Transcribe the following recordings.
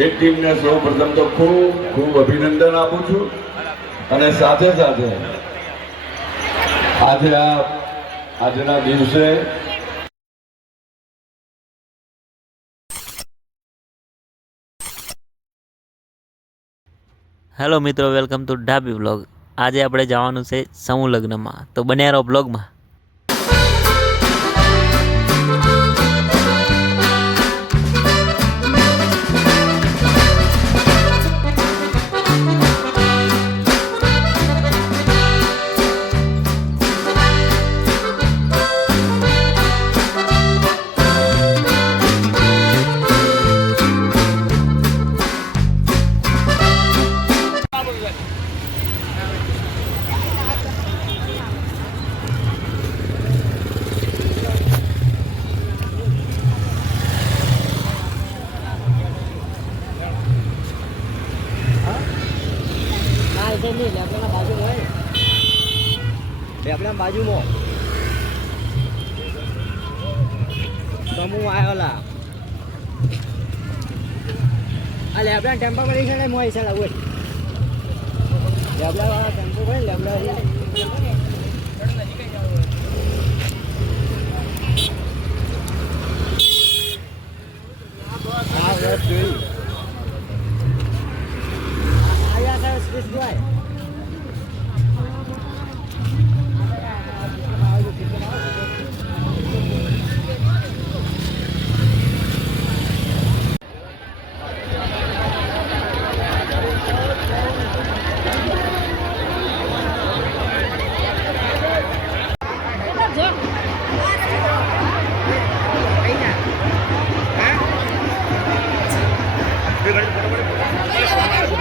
એક ટીમને સૌ પ્રથમ તો ખૂબ ખૂબ અભિનંદન આપું છું અને સાથે સાથે આજના દિવસે હેલો મિત્રો, વેલકમ ટુ ઢાબી વ્લોગ. આજે આપણે જવાનું છે સમૂહ લગ્નમાં, તો બન્યા રહો બ્લોગમાં. લેબડા બાજુમાં સમૂહ આવેલા આ લેબડા ટેમ્પો કરી છે ને મોય છે લાવ લેબડા વાળા ટેમ્પો કરી લેબડા આ વેટ જોઈ આયા સર સ્પેસ બોય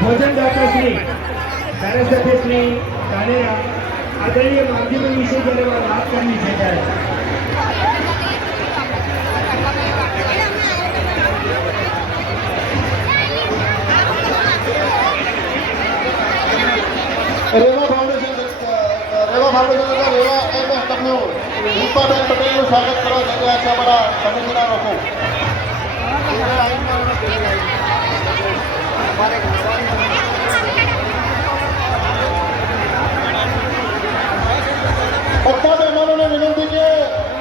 ભોજન દાતા શ્રી ધારાસભ્ય શ્રી ધાનેરા આદરણીય માધ્યમ વિશે જ્યારે વાત કરવી છે ત્યારે રેવા ફાઉન્ડેશન રેવા એમએસ ડબલ્યુ રૂપાબેન પટેલનું સ્વાગત કરવા જઈ રહ્યા છે અમારા સમિતિના લોકો. બધા મહેમાનોને વિનંતી કે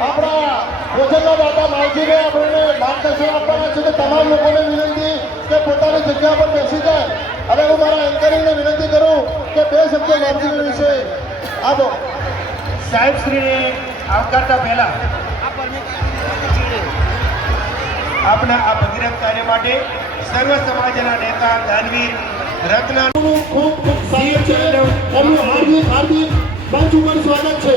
આપણા ભોજનના દાતા માવજીને આપણને માર્ગદર્શન આપવાના છે. કે તમામ લોકોને વિનંતી કે પોતાની જગ્યા પર બેસી જાય. હવે હું મારા એન્કરિંગને વિનંતી કરું કે બે શબ્દો માવજી વિશે આપો. સાહેબશ્રીને આવકારતા પહેલા આપના આ ભગીરથ કાર્ય માટે સર્વ સમાજના નેતા દાનવીર રત્ન ખૂબ ખૂબ સ્વાગત છે. એમનું હાર્દિક મંચ ઉપર સ્વાગત છે.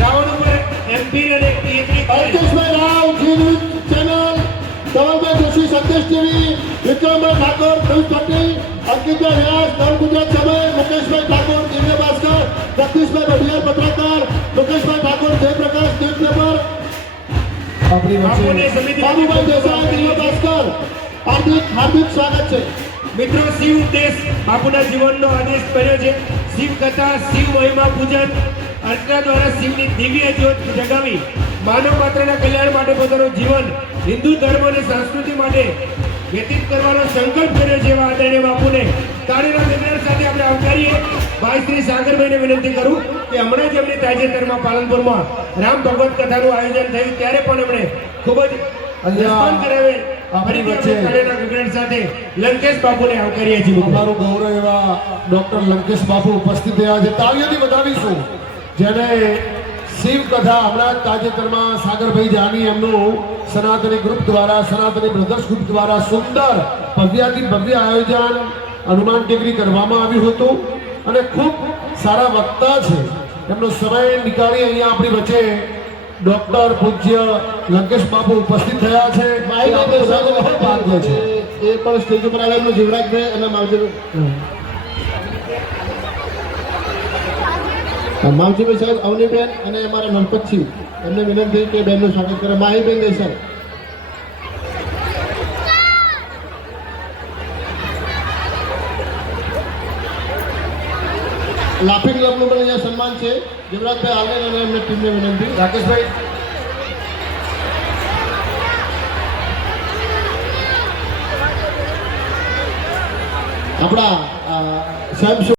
રાવણ ઉપર એમપી અને પીએચડી અલ્કેશભાઈ રાવ, જી ચેનલ, ધવલભાઈ જોશી, સંદેશ ટીવી, વિક્રમભાઈ ઠાકોર, ધ્રુવ પાટીલ, અંકિતભાઈ વ્યાસ, નવ ગુજરાત સમય, મુકેશભાઈ ઠાકોર, દિવ્ય ભાસ્કર, જગદીશભાઈ બઢિયાર પત્રકાર, મુકેશભાઈ ઠાકોર, જયપ્રકાશ ન્યૂઝપેપર, બાબુભાઈ દેસાઈ, દિવ્ય ભાસ્કર, હાર્દિક સ્વાગત છે. મિત્રો, શિવ ઉપદેશ બાપુના જીવનનો આદેશ કર્યો છે. શિવ કથા, શિવ મહિમા પૂજન, અર્ચના દ્વારા શિવની દિવ્ય જ્યોત જગાવી માનવ માત્રના કલ્યાણ માટે પોતાનું જીવન હિન્દુ ધર્મ અને સંસ્કૃતિ માટે વ્યતીત કરવાનો સંકલ્પ કર્યો છે. એવા આદરણીય બાપુને તાળીના ગગડાટ સાથે આપણે આવકારીએ. ભાઈ શ્રી સાગરભાઈને વિનંતી કરું કે હમણાં જ એમની તાજેતરમાં પાલનપુરમાં રામ ભગવત કથાનું આયોજન થયું ત્યારે પણ એમણે ખૂબ જ રિસ્પોન્સ કરાવેલ. લંકેશ બાપુને આવકારીએ છીએ. અમારું ગૌરવ એવા ડોક્ટર લંકેશ બાપુ ઉપસ્થિત થયા છે. તાળીઓથી વધાવીશું. જેને શિવ કથા હમણાં તાજેતરમાં સાગરભાઈ જાની એમનું સનાતની ગ્રુપ દ્વારા, સનાતની બ્રધર્સ ગ્રુપ દ્વારા સુંદર ભવ્યાથી ભવ્ય આયોજન હનુમાન ટેકરી કરવામાં આવ્યું હતું અને ખૂબ સારા વક્તા છે. એમનો સમય નીકાળી અહીંયા આપણી વચ્ચે ડોક્ટર પૂજ્ય લંકેશ બાપુ ઉપસ્થિત થયા છે. એ પણ સ્ટેજ ઉપર આવ્યા એમનો જીવરાજભાઈ અને માવજીભાઈ સાહેબ, અવનીબેન અને અમારા નરપતસિંહ, એમને વિનંતી કે બેનનું સ્વાગત કરે. માહીબેન દેસાઈ, લાફિંગ ક્લબનું પણ અહીંયા સન્માન છે. જીવરાજભાઈ આલન અને એમની ટીમને વિનંતી. રાકેશભાઈ, આપણા સાહેબ શું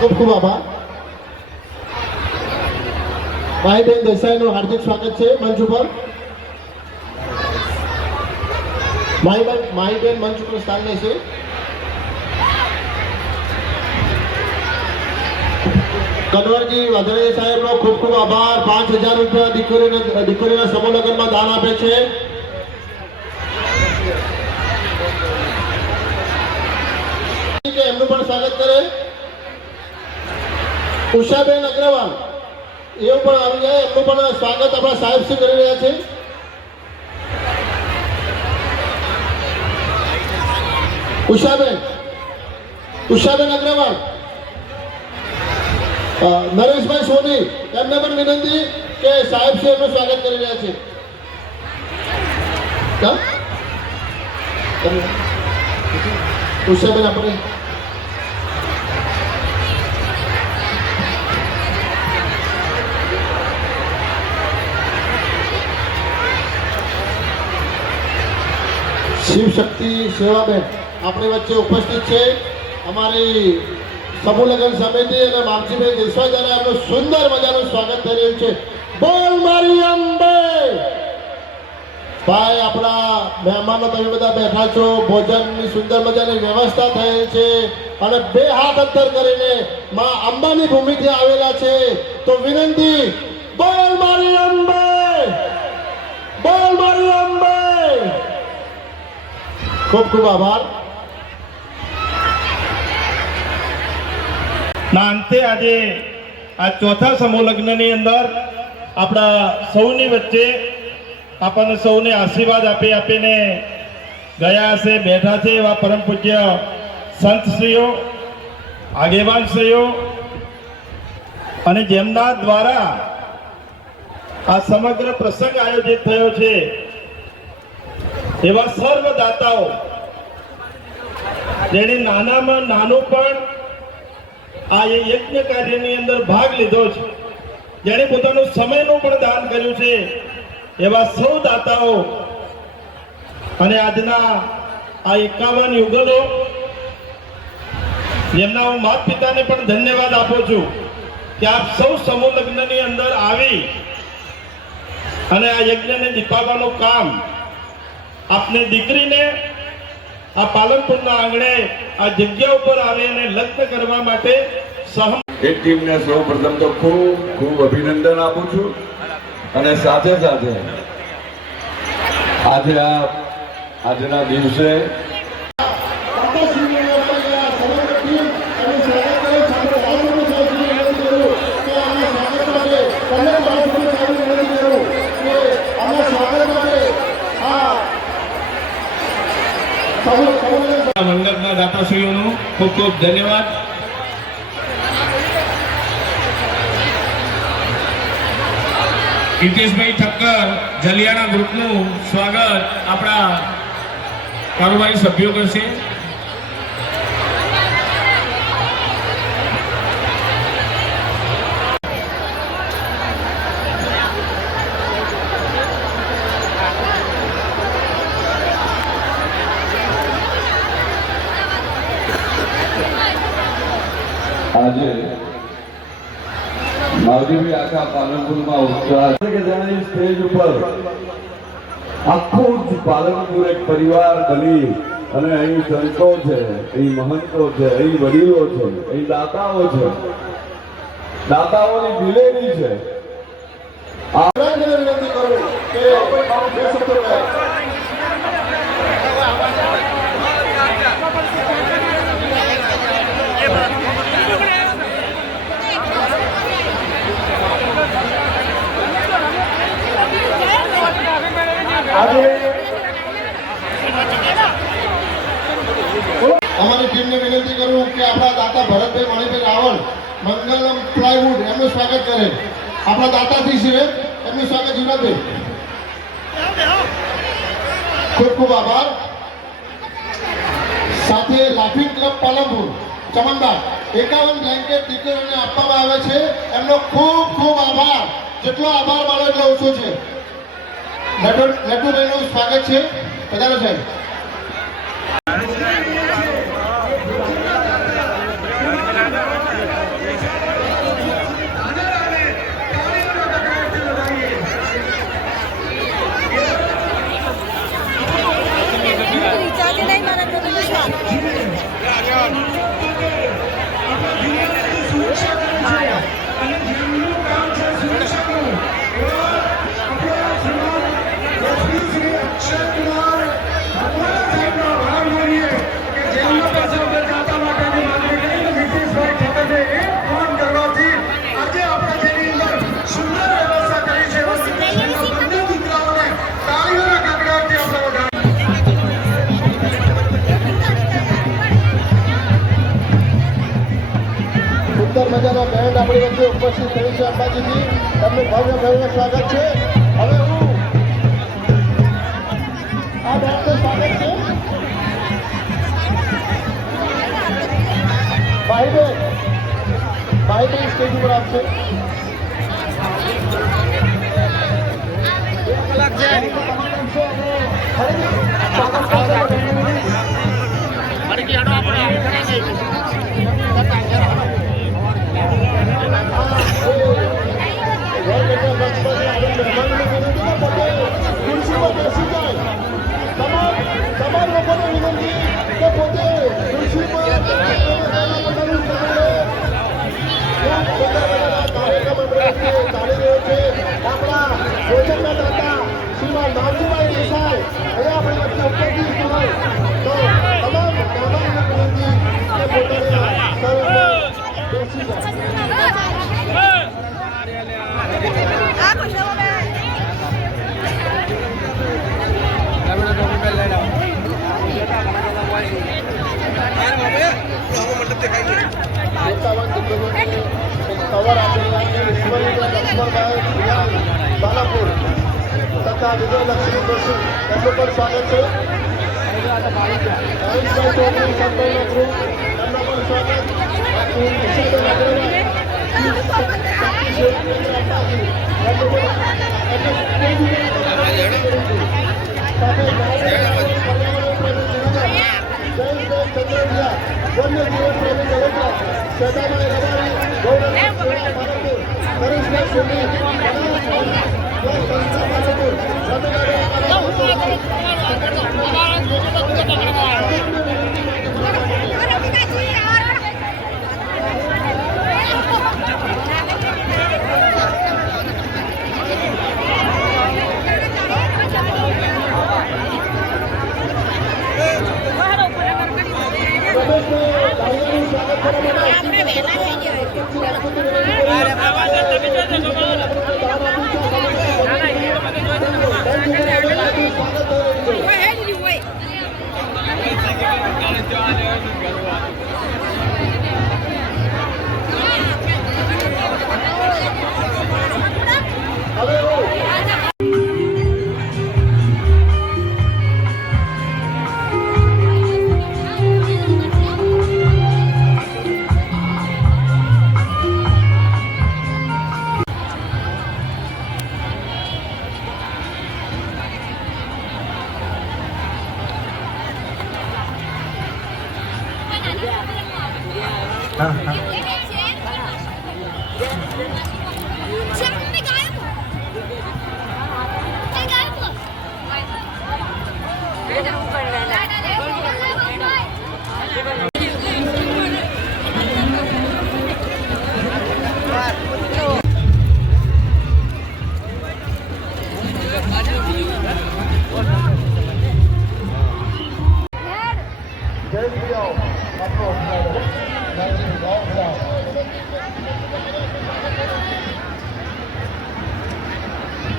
ખૂબ ખૂબ આભાર. ભાઈબેન દેસાઈનું હાર્દિક સ્વાગત છે મંચ ઉપર. માહીબેન મંચ ઉપર સ્થાન લેશે. કનવરજી વાઘરેજા સાહેબનો ખૂબ ખૂબ આભાર. 5,000 રૂપિયા દીકરીના સમૂહ લગ્નમાં દાન આપે છે. એમનું પણ સ્વાગત કરે. ઉષાબેન અગ્રવાલ એવું પણ આવી જાય. એમનું પણ સ્વાગત આપણા સાહેબશ્રી કરી રહ્યા છે. ઉષાબેન અગ્રવાલ, નરેશભાઈ સોની એમને પણ વિનંતી કે સાહેબશ્રી એમનું સ્વાગત કરી રહ્યા છે. ઉષાબેન આપણે શિવ શક્તિ સેવાબેન આપણી વચ્ચે ઉપસ્થિત છે. અમારી સમૂહ લગ્ન સમિતિ અને મામજીભાઈ દેસાઈ દ્વારા એમનું સુંદર મજાનું સ્વાગત થઈ રહ્યું છે. બોલ મારી અંબે. ભાઈ આપણા મહેમાનો તમે બધા બેઠા છો. ભોજનની સુંદર મજાની વ્યવસ્થા થઈ છે અને 2 હાથ અંતર કરીને માં અંબાની ભૂમિથી આવેલા છે. તો વિનંતી, બોલ મારી અંબે, બોલ મારી અંબે. ખૂબ ખૂબ આભાર. ના અંતે આજે આ ચોથા સમૂહ લગ્નની અંદર આપણા સૌની વચ્ચે આપણને સૌને આશીર્વાદ આપીને ગયા હશે, બેઠા છે એવા પરમ પૂજ્ય સંતશ્રીઓ, આગેવાનશ્રીઓ અને જેમના દ્વારા આ સમગ્ર પ્રસંગ આયોજિત થયો છે એવા સર્વ દાતાઓ જેણે નાનામાં નાનું પણ આ યજ્ઞ કાર્યની અંદર ભાગ લીધો છે, જેણે પોતાનું સમયનું પણ દાન કર્યું છે એવા સૌ દાતાઓ અને આજના આ 51 યુગલો જેમના હું માતા પિતાને પણ ધન્યવાદ આપું છું કે આપ સૌ સમૂહ લગ્નની અંદર આવી અને આ યજ્ઞને દીપાવવાનું કામ આપને દીકરીને આ પાલનપુરના આંગણે આ જગ્યા ઉપર આવીને લગ્ન કરવા માટે એક ટીમને સૌ પ્રથમ તો ખૂબ ખૂબ અભિનંદન આપું છું અને સાથે સાથે આજના દિવસે મંડળના દાતાશ્રીઓનો ખૂબ ખૂબ ધન્યવાદ. હિતેશભાઈ ઠક્કર જલિયાણા ગ્રુપનું સ્વાગત આપણા કારોબારી સભ્યો કરશે. આજે માવજીભાઈ આખા પાલનપુરમાં ઉત્સાહ છે કે જાણે સ્ટેજ ઉપર આખું જ પાલનપુર એક પરિવાર બની અને અહીં સંતો છે, અહીં મહંતો છે, અહીં વડીલો છે, અહીં દાતાઓ છે, દાતાઓની દિલેરી છે. વિનંતી કરું કે બે શબ્દો કહે. અમારી ટીમને વિનંતી કરું કે આપણા દાતા ભરતભાઈ મણિભાઈ રાવળ મંગલમ પ્લાયવુડ એમનું સ્વાગત કરે. આપણા દાતાજી છે એમનું સ્વાગત જીવનાભાઈ. ખૂબ ખૂબ આભાર. સાથે લાફિંગ ક્લબ પાલનપુર ચમનદાર 51 બ્લેન્કેટ દીકરીઓને આપવામાં આવે છે. એમનો ખૂબ ખૂબ આભાર. જેટલો આભાર માનો એટલો ઓછો છે. લટુભાઈનું સ્વાગત છે. પધારો સાહેબ. रिचार्ज नहीं मारा तो विश्वास સુંદર મજાનો બેન્ડ આપણી વચ્ચે ઉપસ્થિત થયું છે અંબાજીથી. એમનું ભવ્ય સ્વાગત છે. હવે હું આ બેન્ડનું સ્વાગત છે ભાઈબેન સ્ટેજ ઉપર આપશે. તમામ લોકોને વિનંતી કે પોતે ખુરશી પર કાર્યક્રમ ચાલી રહ્યો છે. આપણા ભોજનના દાતા શ્રીમાન નામજીભાઈ દેસાઈ અહીંયા આપણી વચ્ચે ઉપસ્થિત હોય તો તમામ મહેમાનોને વિનંતી કે પોતાના સ્થળ ઉપર બેસી જાય. કવર આપેલી લક્ષ્મણભાઈ બાલાપુર તથા વિજયલક્ષ્મી જોશી એમનું પણ સ્વાગત છે. હરીશભાઈ ચૌધરી સંતોષનો ગ્રુપ એમનું પણ સ્વાગત.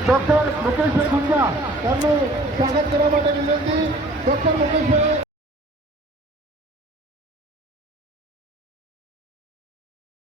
ડોક્ટર મુકેશભાઈ ગુંજા એમનું સ્વાગત કરવા માટે વિનંતી. ડોક્ટર મુકેશભાઈ